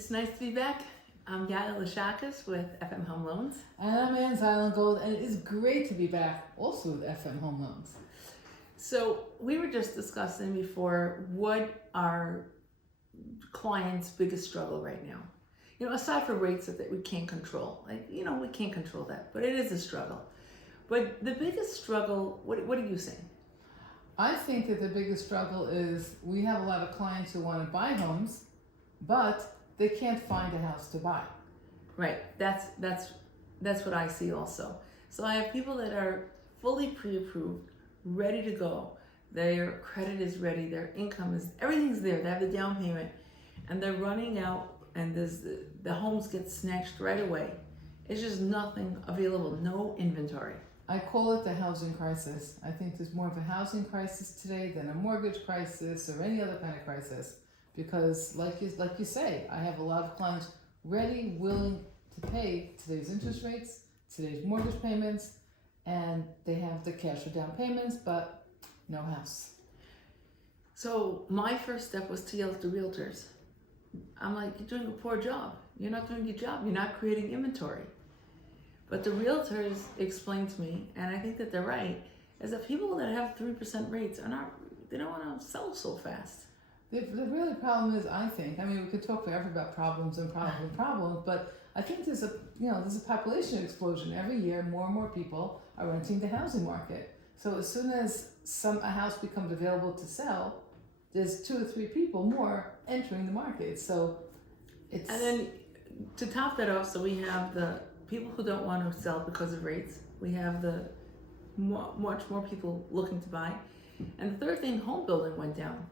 It's nice to be back. I'm Leah with FM Home Loans. And I'm Ann Zeilingold, and it is great to be back also with FM Home Loans. So we were just discussing before what our clients' biggest struggle right now. You know, aside from rates that we can't control, we can't control that, but it is a struggle. But the biggest struggle, what are you saying? I think that the biggest struggle is we have a lot of clients who want to buy homes, but they can't find a house to buy. Right. That's what I see also. So I have people that are fully pre-approved, ready to go. Their credit is ready, their income is, everything's there. They have the down payment, and they're running out, and the homes get snatched right away. It's just nothing available, no inventory. I call it the housing crisis. I think there's more of a housing crisis today than a mortgage crisis or any other kind of crisis. Because like you say, I have a lot of clients ready, willing to pay today's interest rates, today's mortgage payments, and they have the cash for down payments, but no house. So my first step was to yell at the realtors. I'm like, you're doing a poor job. You're not doing your job. You're not creating inventory. But the realtors explained to me, and I think that they're right, is that people that have 3% rates they don't want to sell so fast. The really problem is, I think, we could talk forever about problems, but I think there's a population explosion. Every year, more and more people are entering the housing market. So as soon as a house becomes available to sell, there's 2 or 3 people more entering the market. So it's... And then to top that off, so we have the people who don't want to sell because of rates. We have the much more people looking to buy. And the third thing, home building went down.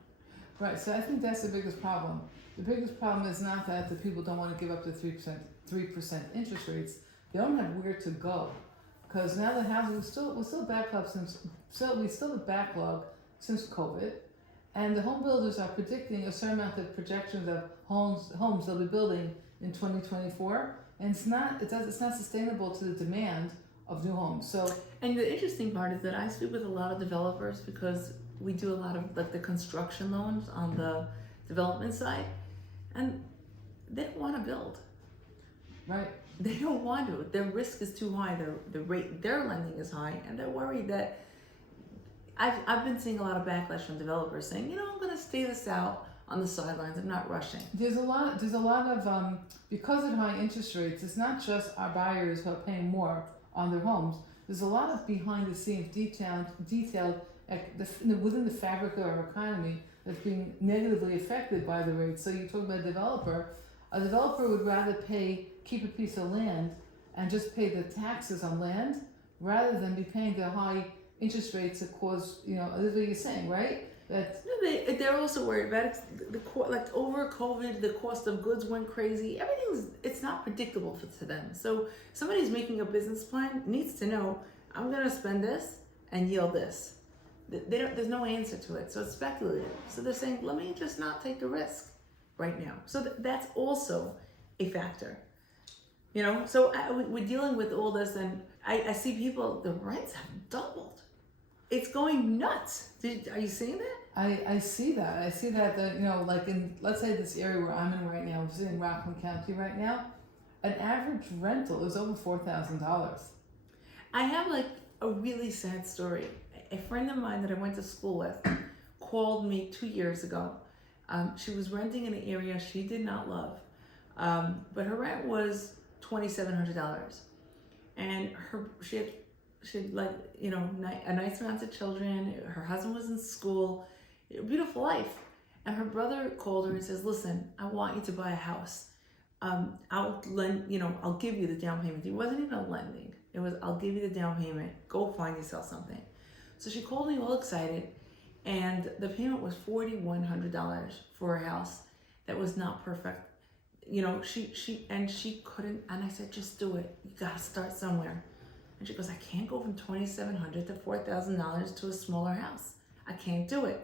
Right, so I think that's the biggest problem. The biggest problem is not that the people don't want to give up the 3% interest rates. They don't have where to go, because now the housing we're still backed up we still have backlog since COVID, and the home builders are predicting a certain amount of projections of homes they'll be building in 2024, and it's not sustainable to the demand of new homes. So, and the interesting part is that I speak with a lot of developers because we do a lot of the construction loans on the development side, and they don't want to build. Right. They don't want to. Their risk is too high. The rate they're lending is high, and they're worried that. I've been seeing a lot of backlash from developers saying, I'm going to stay this out on the sidelines. I'm not rushing. There's a lot of because of high interest rates. It's not just our buyers who are paying more on their homes. There's a lot of behind the scenes detailed within the fabric of our economy that's being negatively affected by the rates. So you talk about a developer would rather keep a piece of land and just pay the taxes on land rather than be paying the high interest rates that cause, that's what you're saying, right? They're also worried about it. Over COVID, the cost of goods went crazy. It's not predictable to them. So somebody's making a business plan needs to know, I'm going to spend this and yield this. There's no answer to it. So it's speculative. So they're saying, let me just not take the risk right now. So that's also a factor. So we're dealing with all this, and I see people, the rents have doubled. It's going nuts. Are you seeing that? I see that. I see that, let's say this area where I'm in right now, I'm sitting in Rochel County right now, an average rental is over $4,000. I have a really sad story. A friend of mine that I went to school with called me 2 years ago. She was renting in an area she did not love, but her rent was $2,700, and she had a nice amount of children. Her husband was in school, a beautiful life. And her brother called her and says, listen, I want you to buy a house. I'll give you the down payment. It wasn't even lending. It was, I'll give you the down payment. Go find yourself something. So she called me all excited, and the payment was $4,100 for a house that was not perfect. She couldn't, and I said, just do it. You gotta start somewhere. And she goes, I can't go from $2,700 to $4,000 to a smaller house. I can't do it.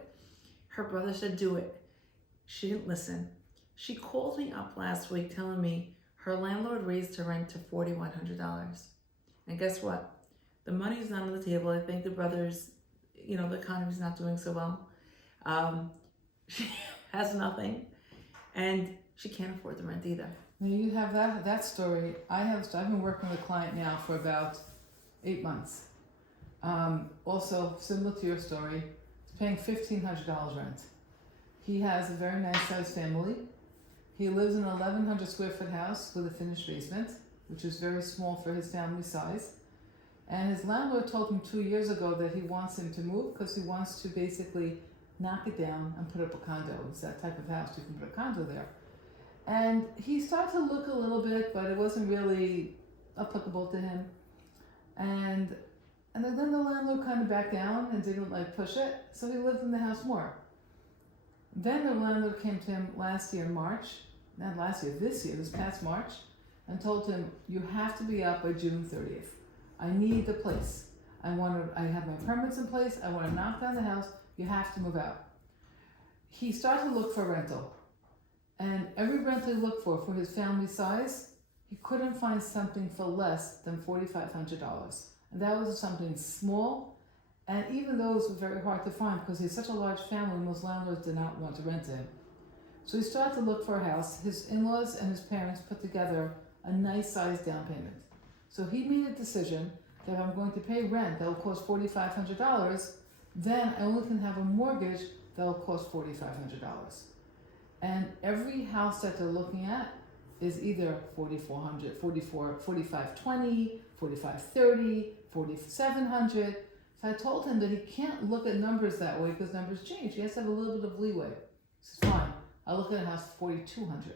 Her brother said, do it. She didn't listen. She called me up last week telling me her landlord raised her rent to $4,100. And guess what? The money's not on the table. I think the brother's, the economy's not doing so well. She has nothing. And she can't afford the rent either. Now you have that story. I've been working with a client now for about 8 months. Also similar to your story, he's paying $1,500 rent. He has a very nice sized family. He lives in an 1,100 square foot house with a finished basement, which is very small for his family size. And his landlord told him 2 years ago that he wants him to move because he wants to basically knock it down and put up a condo. It's that type of house, you can put a condo there. And he started to look a little bit, but it wasn't really applicable to him. And then the landlord kind of backed down and didn't push it, so he lived in the house more. Then the landlord came to him this past March, and told him, you have to be out by June 30th. I need the place. I have my permits in place. I want to knock down the house. You have to move out. He started to look for a rental. And every rental he looked for his family size, he couldn't find something for less than $4,500. And that was something small. And even those were very hard to find because he's such a large family, most landlords did not want to rent to him. So he started to look for a house. His in-laws and his parents put together a nice sized down payment. So he made a decision that I'm going to pay rent that will cost $4,500, then I only can have a mortgage that will cost $4,500. And every house that they're looking at is either $4,400, $4,520, $4,530, $4,700. So I told him that he can't look at numbers that way because numbers change. He has to have a little bit of leeway. He says, fine, I'll look at a house for $4,200.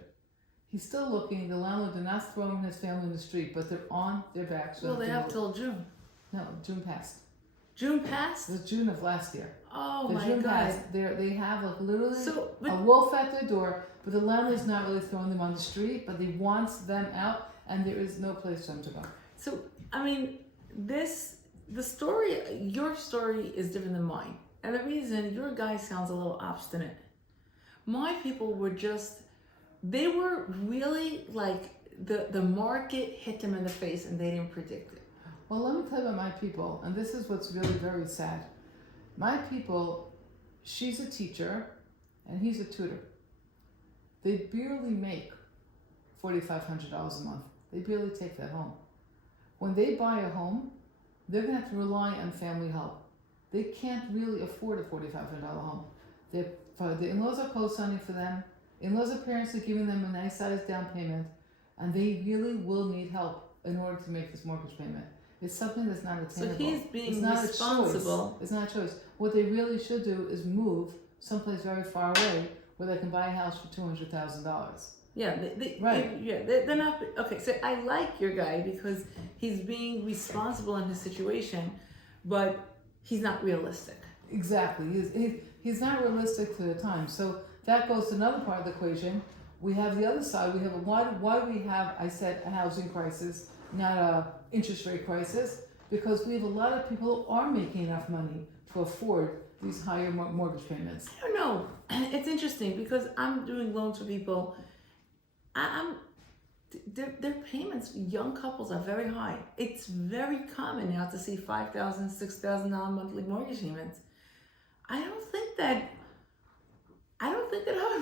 He's still looking. The landlord did not throw him and his family in the street, but they're on their backs. Well, they have till June. No, June passed. June passed? It was June of last year. Oh my June God. passed. They have literally but a wolf at their door, but the landlord's not really throwing them on the street, but he wants them out, and there is no place for them to go. So, I mean, your story is different than mine. And the reason, your guy sounds a little obstinate. My people were they were really the market hit them in the face and they didn't predict it. Well, let me tell you about my people, and this is what's really very sad. My people, she's a teacher and he's a tutor. They barely make $4,500 a month. They barely take that home. When they buy a home, they're going to have to rely on family help. They can't really afford a $4,500 home. The in-laws are co-signing for them. In-laws and parents are giving them a nice sized down payment, and they really will need help in order to make this mortgage payment. It's something that's not attainable. So he's being it's not responsible. It's not a choice. What they really should do is move someplace very far away where they can buy a house for $200,000. Yeah, they're not. Okay, so I like your guy because he's being responsible in his situation, but he's not realistic. Exactly. He's not realistic to the time. So that goes to another part of the equation. We have the other side. We have why do we have, I said, a housing crisis, not a interest rate crisis? Because we have a lot of people who are making enough money to afford these higher mortgage payments. I don't know. It's interesting because I'm doing loans for people. Their payments, young couples, are very high. It's very common now to see $5,000, $6,000 monthly mortgage payments. I don't think that I would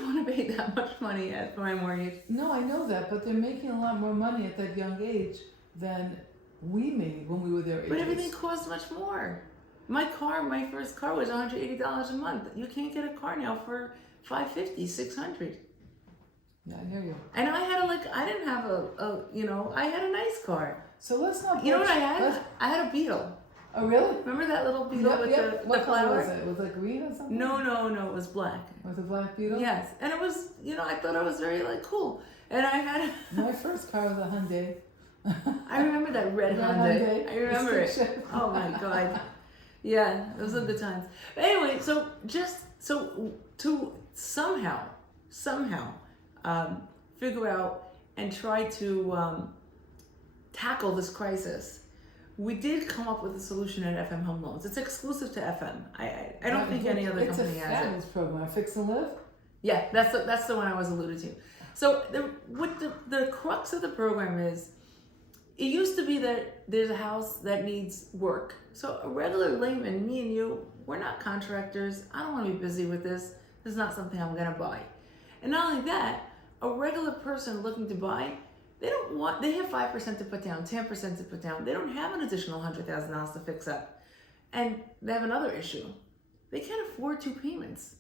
want to pay that much money for my mortgage. No, I know that, but they're making a lot more money at that young age than we made when we were their age. But everything costs much more. My first car was $180 a month. You can't get a car now for $550, $600. Yeah, I hear you. And I had I didn't have I had a nice car. So let's not. You know what I had? I had a Beetle. Oh, really? Remember that little Beetle with the What color flower? was it? Was it green or something? No, it was black. With a black Beetle? Yes, and it was, I thought it was very cool. And I had My first car was a Hyundai. I remember that red Hyundai. I remember it. Oh my God. Yeah, those are the times. But anyway, so to somehow figure out and try to tackle this crisis, we did come up with a solution at FM Home Loans. It's exclusive to FM. I don't think any other company has it. It's a fabulous program. Fix and Live? Yeah, that's the one I was alluded to. So the crux of the program is, it used to be that there's a house that needs work. So a regular layman, me and you, we're not contractors. I don't want to be busy with this. This is not something I'm going to buy. And not only that, a regular person looking to buy, they have 5% to put down, 10% to put down. They don't have an additional $100,000 to fix up. And they have another issue. They can't afford 2 payments.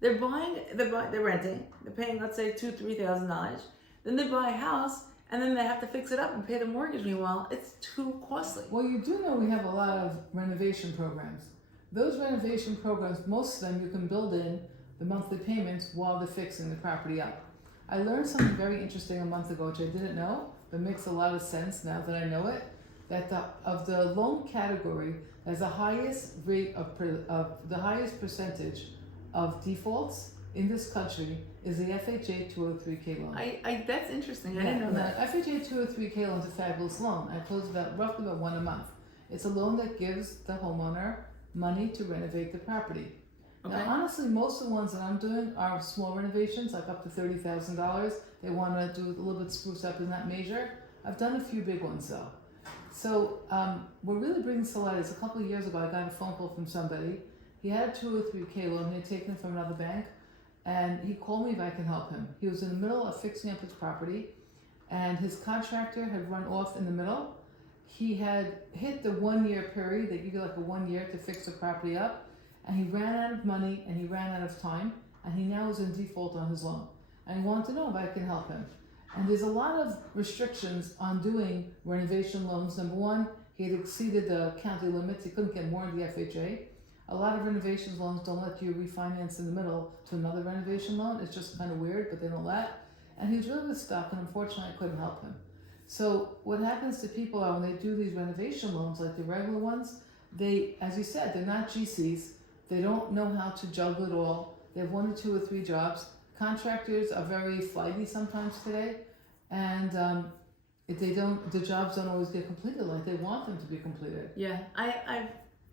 They're renting, they're paying, let's say, $2,000-$3,000. Then they buy a house, and then they have to fix it up and pay the mortgage. Meanwhile, it's too costly. Well, you do know we have a lot of renovation programs. Those renovation programs, most of them you can build in the monthly payments while they're fixing the property up. I learned something very interesting a month ago, which I didn't know, but makes a lot of sense now that I know it, that of the loan category has the highest rate of the highest percentage of defaults in this country is the FHA 203K loan. That's interesting. I didn't know that. FHA 203K loan is a fabulous loan. I close roughly about one a month. It's a loan that gives the homeowner money to renovate the property. Okay. Now, honestly, most of the ones that I'm doing are small renovations, like up to $30,000. They want to do a little bit spruce up in that measure. I've done a few big ones though. So what really brings to light is a couple of years ago, I got a phone call from somebody. He had a 203K loan. He had taken it from another bank, and he called me if I can help him. He was in the middle of fixing up his property, and his contractor had run off in the middle. He had hit the 1 year period. They give you like a 1 year to fix the property up, and he ran out of money and he ran out of time, and he now is in default on his loan. And he wanted to know if I can help him. And there's a lot of restrictions on doing renovation loans. Number one, he had exceeded the county limits. He couldn't get more in the FHA. A lot of renovation loans don't let you refinance in the middle to another renovation loan. It's just kind of weird, but they don't let. And he was really stuck, and unfortunately I couldn't help him. So what happens to people are when they do these renovation loans, like the regular ones, they, as you said, they're not GCs. They don't know how to juggle it all. They have 1 or 2 or 3 jobs. Contractors are very flighty sometimes today, and if they don't, the jobs don't always get completed like they want them to be completed. Yeah, I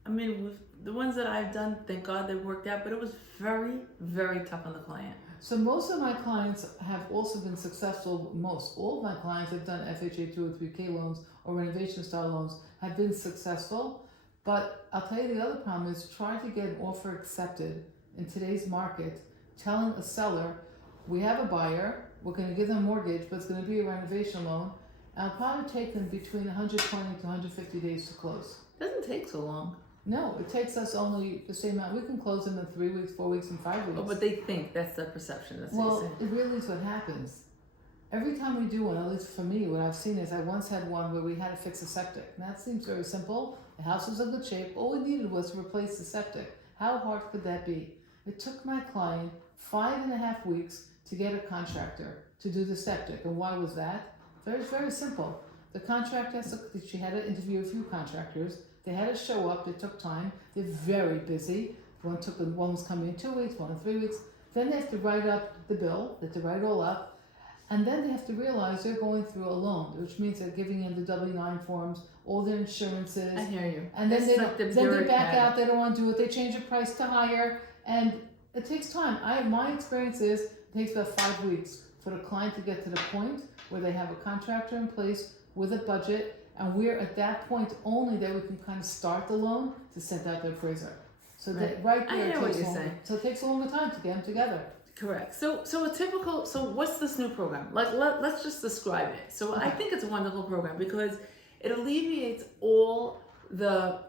mean, with the ones that I've done, thank God they worked out, but it was very, very tough on the client. So most of my clients have also been successful. All of my clients have done FHA 203K loans or renovation style loans have been successful. But I'll tell you the other problem is try to get an offer accepted in today's market, telling a seller, we have a buyer, we're going to give them a mortgage, but it's going to be a renovation loan. And it'll probably take them between 120 to 150 days to close. Doesn't take so long. No, it takes us only the same amount. We can close them in 3 weeks, 4 weeks, and 5 weeks. Oh, but they think that's their perception. That's well, it really is what happens. Every time we do one, at least for me, what I've seen is I once had one where we had to fix a septic. And that seems very simple. The house was in good shape. All we needed was to replace the septic. How hard could that be? It took my client 5.5 weeks to get a contractor to do the septic. And why was that? Very, very simple. The contractor, she had to interview a few contractors. They had to show up. It took time. They're very busy. One was coming in 2 weeks, one in 3 weeks. Then they have to write up the bill. They have to write it all up. And then they have to realize they're going through a loan, which means they're giving in the W-9 forms, all their insurances. I hear you. And then they back out. They don't want to do it. They change the price to higher. And it takes time. My experience is it takes about 5 weeks for the client to get to the point where they have a contractor in place with a budget, and we're at that point only that we can kind of start the loan to send out the appraiser. So that right there, it takes a longer time to get them together. Correct. So what's this new program? Like, let's just describe it. So okay. I think it's a wonderful program because it alleviates all the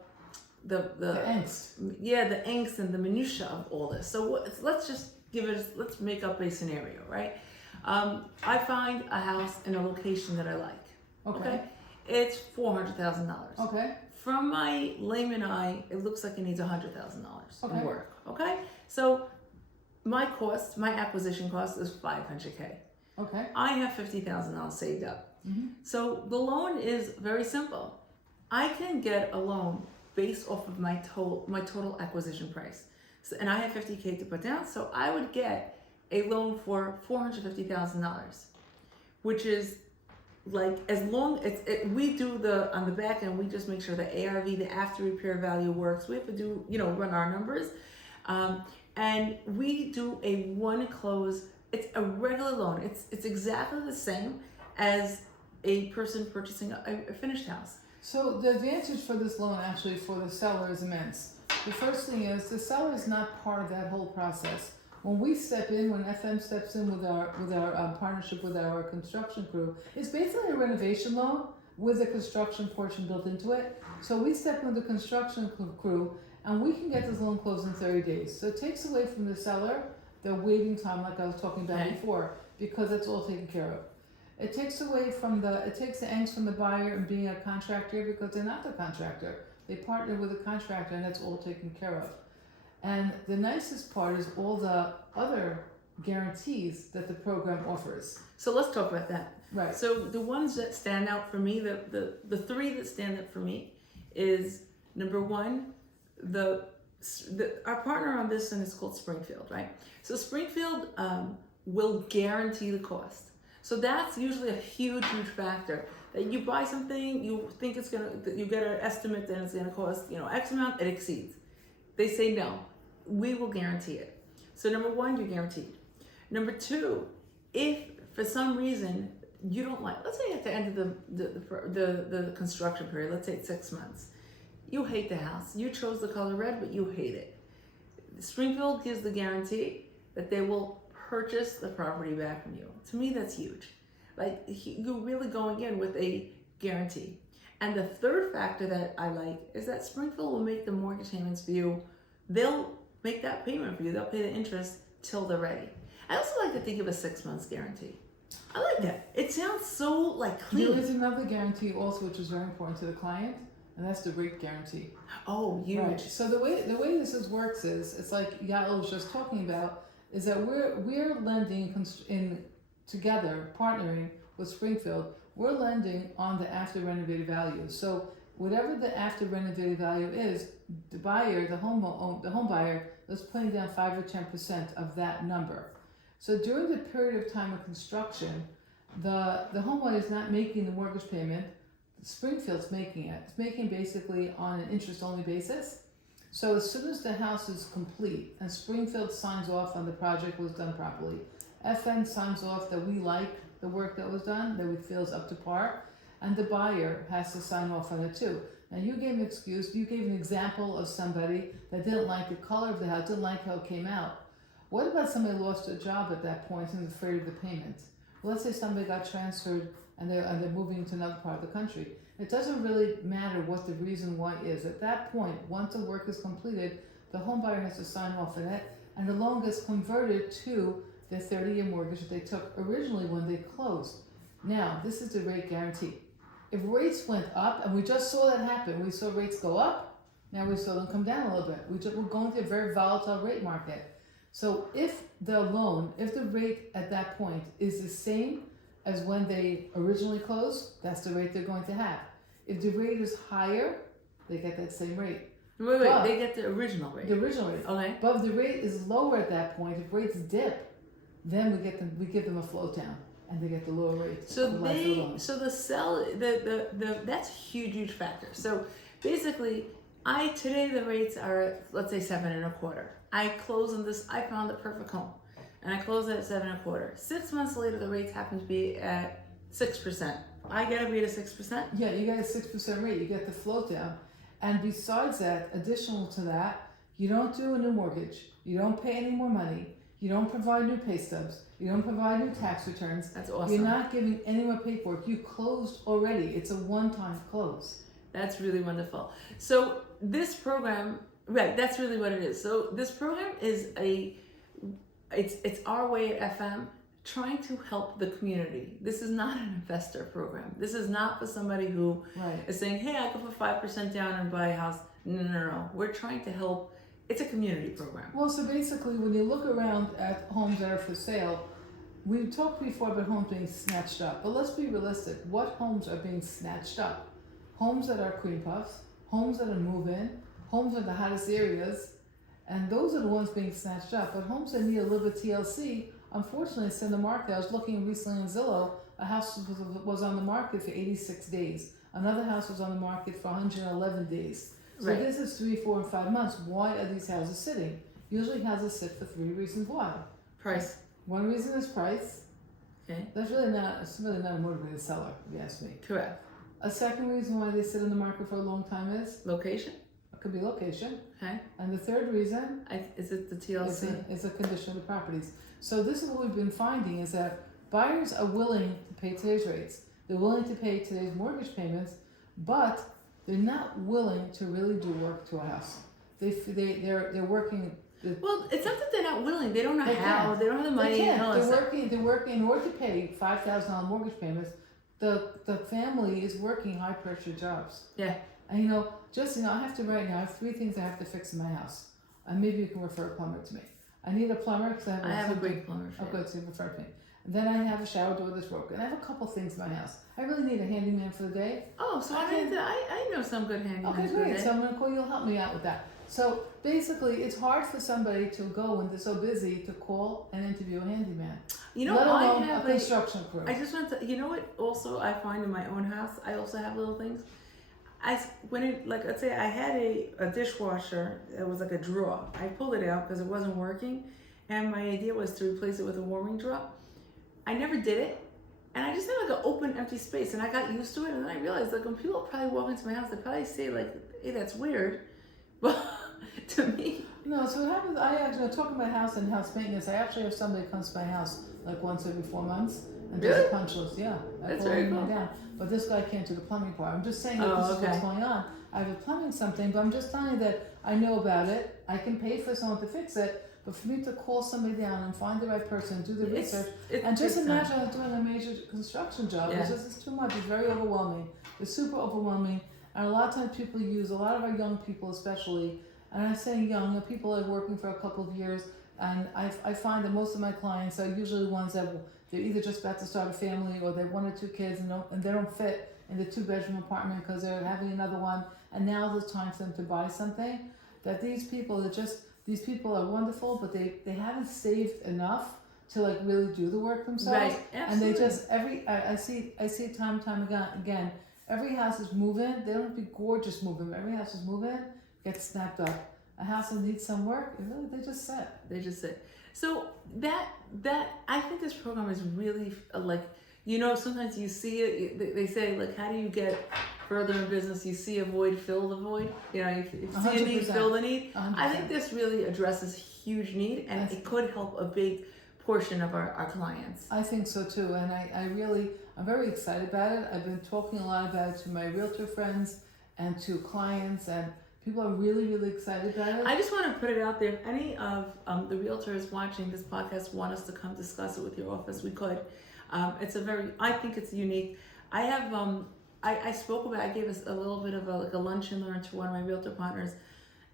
angst. Yeah, the angst and the minutia of all this. So let's make up a scenario, right? I find a house in a location that I like. Okay. It's $400,000. Okay. From my layman eye, it looks like it needs $100,000 okay. in work. Okay. So my acquisition cost is $500K. Okay. I have $50,000 saved up. Mm-hmm. So the loan is very simple. I can get a loan based off of my total acquisition price. So, and I have $50K to put down, so I would get a loan for $450,000, which is like, as long as we do on the back end, we just make sure the ARV, the after repair value works. We have to do, run our numbers. And we do a one close. It's a regular loan. It's exactly the same as a person purchasing a finished house. So the advantage for this loan actually for the seller is immense. The first thing is the seller is not part of that whole process. When we step in, when FM steps in with our partnership with our construction crew, it's basically a renovation loan with a construction portion built into it. So we step in with the construction crew, and we can get this loan closed in 30 days. So it takes away from the seller the waiting time, like I was talking about before, because that's all taken care of. It takes the angst from the buyer and being a contractor, because they're not the contractor. They partner with a contractor, and that's all taken care of. And the nicest part is all the other guarantees that the program offers. So let's talk about that. Right. So the ones that stand out for me, the three that stand out for me is, number one, our partner on this, and it's called Springfield, right? So Springfield will guarantee the cost. So that's usually a huge factor. That you buy something, you think you get an estimate that it's gonna cost, X amount, it exceeds. They say no, we will guarantee it. So number one, you're guaranteed. Number two, if for some reason you don't like, let's say at the end of the construction period, let's say it's 6 months, you hate the house. You chose the color red, but you hate it. Springfield gives the guarantee that they will purchase the property back from you. To me, that's huge. Like, you're really going in with a guarantee. And the third factor that I like is that Springfield will make the mortgage payments for you. They'll make that payment for you. They'll pay the interest till they're ready. I also like that they give a 6 months guarantee. I like that. It sounds so clean. There is another guarantee also, which is very important to the client, and that's the rate guarantee. Oh, huge. Right. So the way works is, it's like Yael was just talking about, is that we're lending together, partnering with Springfield. We're lending on the after renovated value. So whatever the after renovated value is, the buyer, the home buyer, is putting down 5 or 10% of that number. So during the period of time of construction, the homeowner is not making the mortgage payment. Springfield's making it. It's making basically on an interest-only basis. So as soon as the house is complete and Springfield signs off on the project was done properly, FN signs off that we like the work that was done, that we feel is up to par, and the buyer has to sign off on it too. Now you gave an example of somebody that didn't like the color of the house, didn't like how it came out. What about somebody lost their job at that point and is afraid of the payment? Well, let's say somebody got transferred and they're moving to another part of the country. It doesn't really matter what the reason why is. At that point, once the work is completed, the home buyer has to sign off on it, and the loan gets converted to the 30-year mortgage that they took originally when they closed. Now, this is the rate guarantee. If rates went up, and we just saw that happen, we saw rates go up, now we saw them come down a little bit. We're going through a very volatile rate market. So if the rate at that point is the same as when they originally closed, that's the rate they're going to have. If the rate is higher, they get that same rate. Wait, they get the original rate. The original rate. Okay. But if the rate is lower at that point, if rates dip, then we give them a float down, and they get the lower rate. That's a huge factor. So basically, today the rates are, let's say, 7.25. I close on this. I found the perfect home, and I closed it at 7.25. 6 months later, the rates happen to be at 6%. I get a rate of 6%. Yeah, you get a 6% rate. You get the float down, and besides that, additional to that, you don't do a new mortgage. You don't pay any more money. You don't provide new pay stubs. You don't provide new tax returns. That's awesome. You're not giving any more paperwork. You closed already. It's a one-time close. That's really wonderful. So this program, right, that's really what it is. So this program is it's our way at FM trying to help the community. This is not an investor program. This is not for somebody who is saying, hey, I could put 5% down and buy a house. No. We're trying to help. It's a community program. Well, so basically, when you look around at homes that are for sale, we've talked before about homes being snatched up. But let's be realistic. What homes are being snatched up? Homes that are cream puffs, homes that are move-in, homes in the hottest areas, and those are the ones being snatched up. But homes that need a little bit TLC, unfortunately, it's in the market. I was looking recently on Zillow. A house was on the market for 86 days. Another house was on the market for 111 days. So this is 3, 4, and 5 months. Why are these houses sitting? Usually houses sit for 3 reasons why. Price. One reason is price. Okay. It's really not a motivated seller, if you ask me. Correct. A second reason why they sit in the market for a long time is? Location. It could be location. Okay. And the third reason Is it the TLC? is a condition of the properties. So this is what we've been finding is that buyers are willing to pay today's rates. They're willing to pay today's mortgage payments, but they're not willing to really do work to a house. They're working. Well, it's not that they're not willing. They don't know They how. can't. They don't have the money. They can't. and all that They're stuff. working. They're working in order to pay $5,000 mortgage payments. The family is working high pressure jobs. Yeah. And I have to right now. I have 3 things I have to fix in my house, and maybe you can refer a plumber to me. I need a plumber because I have a great plumber. Oh, good, so you refer to me. And then I have a shower door that's broken. I have a couple things in my house. I really need a handyman for the day. Oh, so I know some good handymen. Okay, great. So I'm going to call you. You'll help me out with that. So basically, it's hard for somebody to go when they're so busy to call and interview a handyman. You know, let alone I have a construction crew. I just want to. You know what? Also, I find in my own house, I also have little things. Let's say I had a dishwasher that was like a drawer. I pulled it out because it wasn't working, and my idea was to replace it with a warming drawer. I never did it, and I just had like an open, empty space, and I got used to it. And then I realized, like, when people probably walk into my house, they probably say, like, "Hey, that's weird," but to me, No. So what happens? I actually talking about house and house maintenance. I actually have somebody that comes to my house like once every 4 months and does Really? a punch list. Yeah, That's call very him cool. down. But this guy can't do the plumbing part. I'm just saying that Oh, this is okay. what's going on. I have a plumbing something, but I'm just telling you that I know about it. I can pay for someone to fix it. But for me to call somebody down and find the right person, do the research, and just imagine doing a major construction job. Yeah. It's too much. It's very overwhelming. It's super overwhelming. And a lot of times people use, a lot of our young people especially, and I'm saying young, people are working for a couple of years, and I find that most of my clients are usually ones that they're either just about to start a family or they have 1 or 2 kids and they don't fit in the 2-bedroom apartment because they're having another one, and now is the time for them to buy something. That these people are wonderful, but they haven't saved enough to like really do the work themselves. Right, And they absolutely. just I see it time and time again. Every house is moving. They don't have to be gorgeous moving. Every house is moving, gets snapped up. A house that needs some work, they just set. They just sit. So that I think this program is really sometimes you see it. They say, like, how do you get further in business? You see a void, fill the void. You see a need, 100%. see a need. 100%. I think this really addresses huge need, and it could help a big portion of our clients. I think so too, and I'm very excited about it. I've been talking a lot about it to my realtor friends and to clients, and people are really, really excited about it. I just want to put it out there. If any of the realtors watching this podcast want us to come discuss it with your office, we could. I think it's unique. I have, I spoke about, I gave us a little bit of a lunch and learn to one of my realtor partners.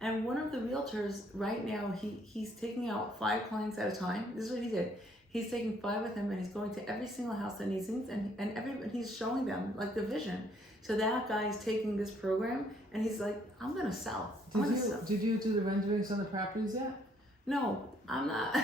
And one of the realtors right now, he's taking out 5 clients at a time. This is what he did. He's taking 5 with him, and he's going to every single house that needs things, and he's showing them like the vision. So that guy is taking this program, and he's like, I'm gonna sell. Did you do the renderings on the properties yet? No, I'm not.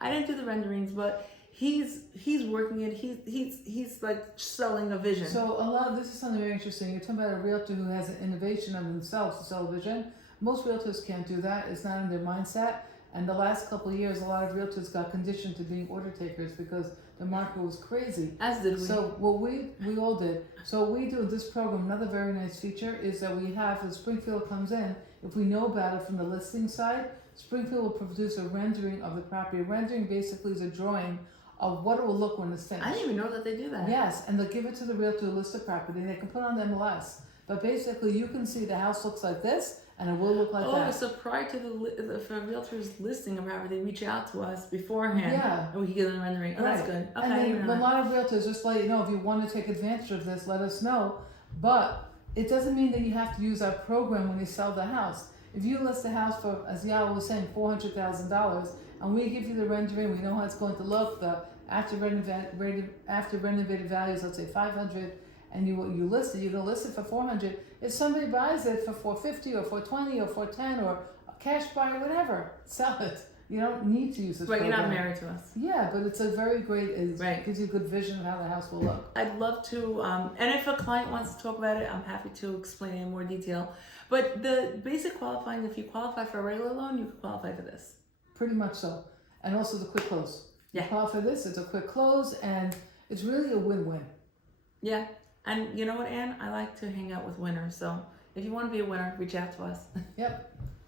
I didn't do the renderings, but he's working it. He's like selling a vision. So this is something very interesting. You're talking about a realtor who has an innovation of themselves to sell a vision. Most realtors can't do that. It's not in their mindset. And the last couple of years, a lot of realtors got conditioned to being order takers because the market was crazy. As did we. So what we all did. So we do this program. Another very nice feature is that we have, when Springfield comes in, if we know about it from the listing side, Springfield will produce a rendering of the property. A rendering basically is a drawing of what it will look when it's finished. I didn't even know that they do that. Yes, and they'll give it to the realtor who lists the property. They can put it on the MLS. But basically, you can see the house looks like this, and it will look like that. Oh, so prior to if a realtor's listing a property, they reach out to us beforehand, and we can give them a rendering. Oh, that's good. Okay, and then a lot of realtors just let you know, if you want to take advantage of this, let us know. But it doesn't mean that you have to use our program when you sell the house. If you list the house for, as Yao was saying, $400,000, and we give you the rendering, we know how it's going to look, the after renovated values, let's say 500, and you list it, you're going to list it for 400. If somebody buys it for 450 or 420 or 410 or a cash buy or whatever, sell it. You don't need to use this program. You're not married to us. Yeah, but it's a very great, it gives you a good vision of how the house will look. I'd love to, and if a client wants to talk about it, I'm happy to explain in more detail. But the basic qualifying, if you qualify for a regular loan, you can qualify for this. Pretty much so. And also the quick close. Yeah. You qualify for this, it's a quick close, and it's really a win-win. Yeah. And you know what, Ann? I like to hang out with winners, so if you want to be a winner, reach out to us. Yep.